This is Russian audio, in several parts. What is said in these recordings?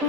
Мы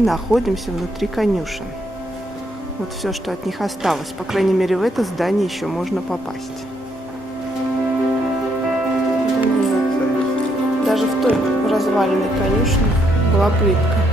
находимся внутри конюшен. Вот все, что от них осталось. По крайней мере, в это здание еще можно попасть. Даже в той разваленной конюшне была плитка.